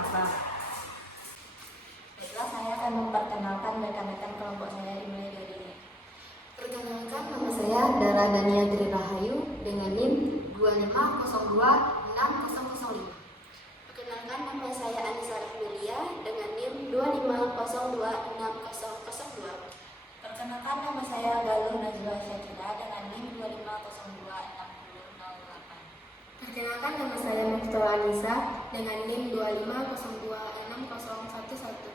bangsa. Baiklah, saya akan memperkenalkan rekan-rekan kelompok saya dimulai dari Perkenalkan, nama saya Dara Dania Tri Rahayu dengan NIM 2502605. Perkenalkan, nama saya Anissa Rahmelia dengan NIM 250260002. Perkenalkan, nama saya Galuh Najwa Syakira dengan NIM 250260008. Perkenalkan, nama saya Muftara Anissa dengan NIM 250260111.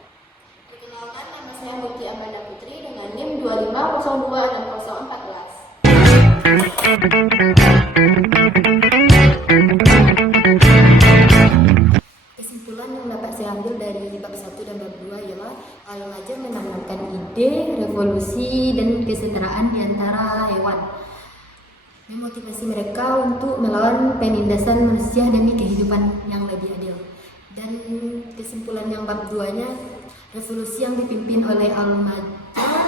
Perkenalkan, nama saya Muti Amanda Putri dengan NIM 250260014. Kesimpulan yang dapat saya ambil dari bab 1 dan bab 2 ialah Al-Majah menanamkan ide, revolusi, dan kesetaraan di antara hewan. Memotivasi mereka untuk melawan penindasan manusia demi kehidupan yang lebih adil. Dan kesimpulan yang bab 2-nya, revolusi yang dipimpin oleh Al-Majah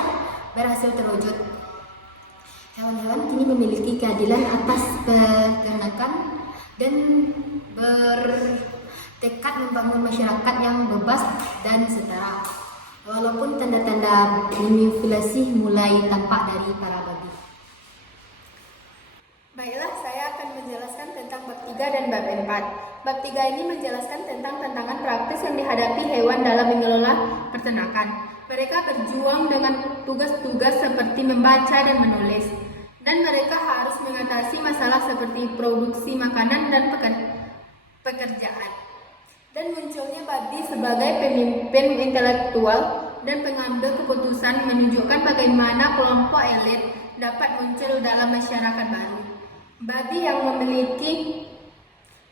berhasil terwujud. Hewan-hewan kini memiliki keadilan atas peternakan dan bertekad membangun masyarakat yang bebas dan setara. Walaupun tanda-tanda manipulasi mulai tampak dari para babi. Baiklah, saya akan menjelaskan tentang bab 3 dan bab 4. Bab 3 ini menjelaskan tentang tantangan praktis yang dihadapi hewan dalam mengelola peternakan. Mereka berjuang dengan tugas-tugas seperti membaca dan menulis. Dan mereka harus mengatasi masalah seperti produksi makanan dan pekerjaan. Dan munculnya babi sebagai pemimpin intelektual dan pengambil keputusan menunjukkan bagaimana kelompok elit dapat muncul dalam masyarakat baru. Babi yang memiliki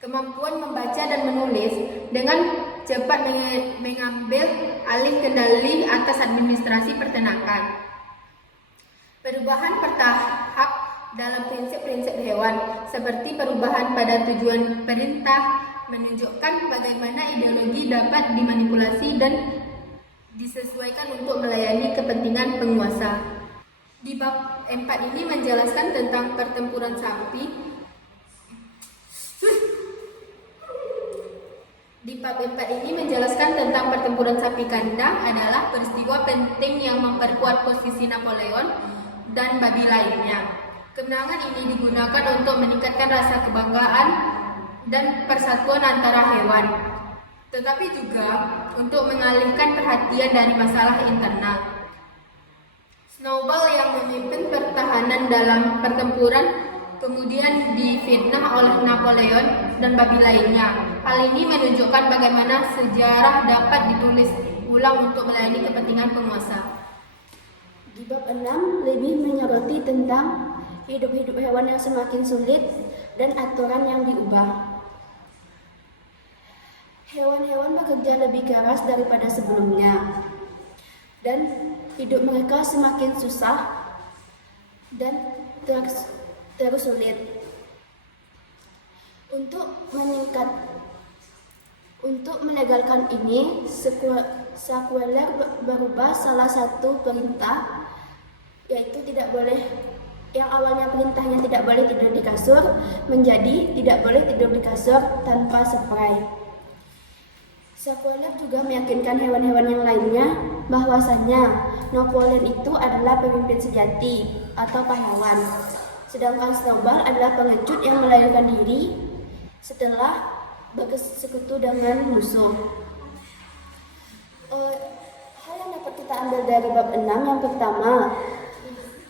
kemampuan membaca dan menulis dengan cepat mengambil alih kendali atas administrasi peternakan. Perubahan bertahap dalam prinsip-prinsip hewan, seperti perubahan pada tujuan perintah, menunjukkan bagaimana ideologi dapat dimanipulasi dan disesuaikan untuk melayani kepentingan penguasa. Di bab 4 ini menjelaskan tentang pertempuran sapi. Di bab 4 ini menjelaskan tentang pertempuran sapi kandang adalah peristiwa penting yang memperkuat posisi Napoleon dan babi lainnya. Kemenangan ini digunakan untuk meningkatkan rasa kebanggaan dan persatuan antara hewan, tetapi juga untuk mengalihkan perhatian dari masalah internal. Snowball yang memimpin pertahanan dalam pertempuran kemudian difitnah oleh Napoleon dan babi lainnya. Hal ini menunjukkan bagaimana sejarah dapat ditulis ulang untuk melayani kepentingan penguasa. Di bab 6 lebih menyoroti tentang hidup-hidup hewan yang semakin sulit dan aturan yang diubah. Hewan-hewan bekerja lebih keras daripada sebelumnya dan hidup mereka semakin susah dan terus sulit. Untuk melegalkan ini, sekuler berubah salah satu perintah, yaitu yang awalnya perintahnya tidak boleh tidur di kasur menjadi tidak boleh tidur di kasur tanpa spray. Sekuler juga meyakinkan hewan-hewan yang lainnya bahwasannya Napoleon itu adalah pemimpin sejati atau pahlawan, sedangkan Snowball adalah pengecut yang melarikan diri setelah bersekutu dengan musuh. Hal yang dapat kita ambil dari bab 6 yang pertama,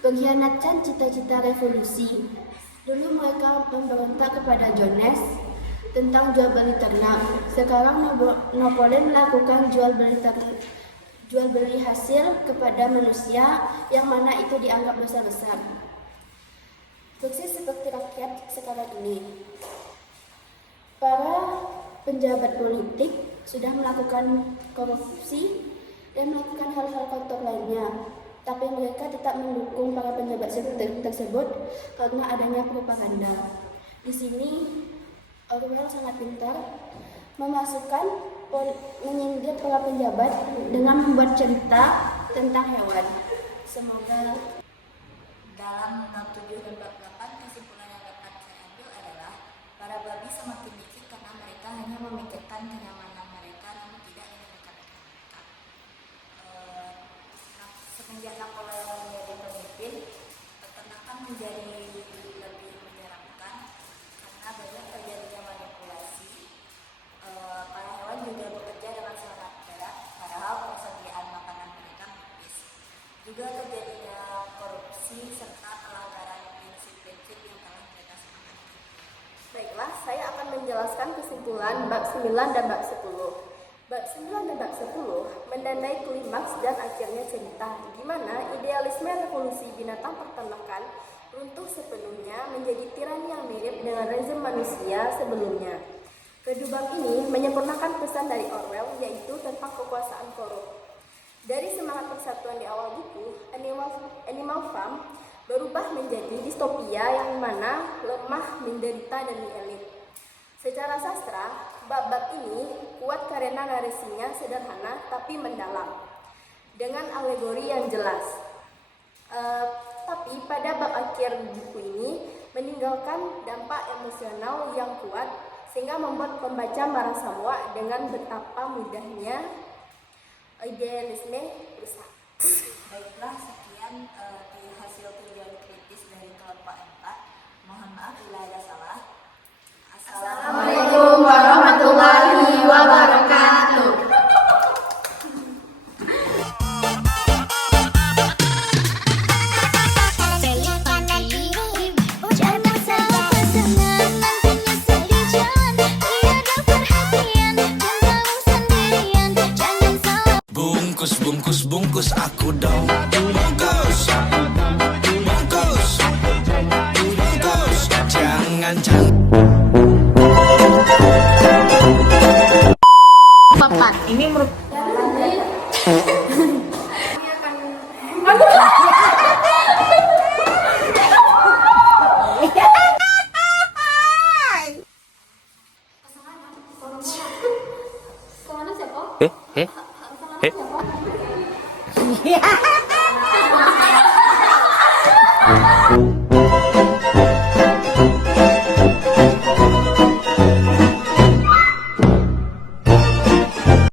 pengkhianatan cita-cita revolusi. Dulu mereka memberontak kepada Jones tentang jual beli ternak. Sekarang Napoleon melakukan jual beli hasil kepada manusia, yang mana itu dianggap dosa besar. Persis seperti rakyat sekarang ini. Para penjabat politik sudah melakukan korupsi dan melakukan hal-hal kotor lainnya, tapi mereka tetap mendukung para penjabat tersebut karena adanya propaganda. Di sini Orwell sangat pintar menyindir para penjabat dengan membuat cerita tentang hewan. Semoga dalam bab 7 dan bab 8 kesimpulan yang dapat saya ambil adalah para babi semakin licik karena mereka hanya memikirkan kenyamanan mereka kesimpulan bab 9 dan bab 10. Bab 9 dan bab 10 menandai klimaks dan akhirnya cerita, di mana idealisme revolusi binatang peternakan runtuh sepenuhnya menjadi tirani yang mirip dengan rezim manusia sebelumnya. Kedua bab ini menyempurnakan pesan dari Orwell, yaitu tentang kekuasaan korup. Dari semangat persatuan di awal buku, Animal Farm berubah menjadi distopia yang mana lemah, menderita, dan elit. Secara sastra, bab-bab ini kuat karena narasinya sederhana tapi mendalam, dengan alegori yang jelas. Tapi pada bab akhir buku ini meninggalkan dampak emosional yang kuat, sehingga membuat pembaca merasa muak dengan betapa mudahnya idealisme rusak. Baiklah, sekian hasil tinjauan kritis dari kelompok 4. Mohon maaf bila ada salah. Assalamualaikum warahmatullahi wabarakatuh. Bungkus aku dong. Bungkus, jangan. Papat. Ini Eh?